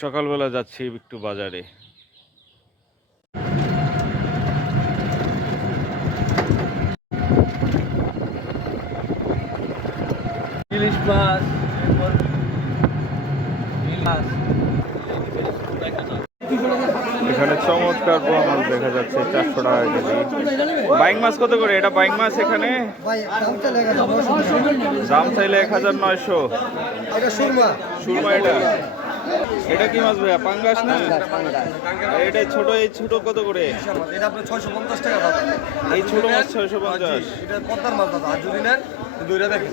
সকালবেলা যাচ্ছি একটু বাজারে। ইলিশ মাছ, মাছ এখানে চমৎকার পোয়া মাছ দেখা যাচ্ছে 400 টাকা কেজি। বাইং মাছ কত করে? এটা বাইং মাছ এখানে দাম চাইলে 1900। সুরমা এটা এটা কি মাছ ভাইয়া? পাঙ্গাস না? আর এটা ছোট, এই ছোট কত করে? এটা আপনার 650 টাকা দাদা। এই ছোট মাছ 650। এটা পদ্মার মাছ দাদা। আর যদি নেন দুইটা দেখেন,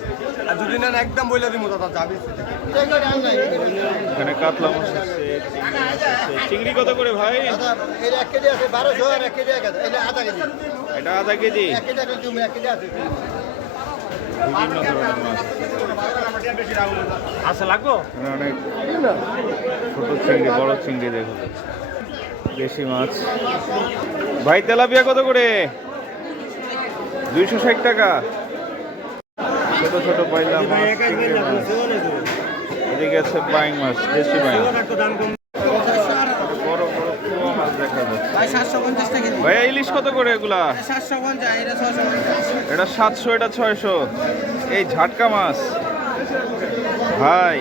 আর যদি নেন একদম বইলা দিব দাদা যাবি। এখানে কাতলা মাছ আছে, চিংড়ি মাছ আছে। চিংড়ি কত করে ভাই? এটা 1 কেজি আছে 1200 আর 1 কেজি 1000। এটা আধা কেজি। এটা আধা কেজি। 1 কেজি আছে তুমি 1 কেজি আছে। বিভিন্ন ধরনের মাছ আচ্ছা লাগবো। এখানে অনেক ছোট চিংড়ি, বড় চিংড়ি দেখা যাচ্ছে, দেশি মাছ। ভাই তেলাপিয়া কত করে? 260 টাকা। ছোট ছোট পাইলাম মাছ, চিংড়ি মাছ। এদিকে আছে বাইং মাছ, দেশি বাইং। বড় বড় পোয়া মাছ দেখা যাচ্ছে। ভাই 750 টাকা কেজি। ভাইয়া ইলিশ কত করে এগুলা? 750 এটা 650। এটা 700, এটা 600। এই ঝাটকা মাছ ভাই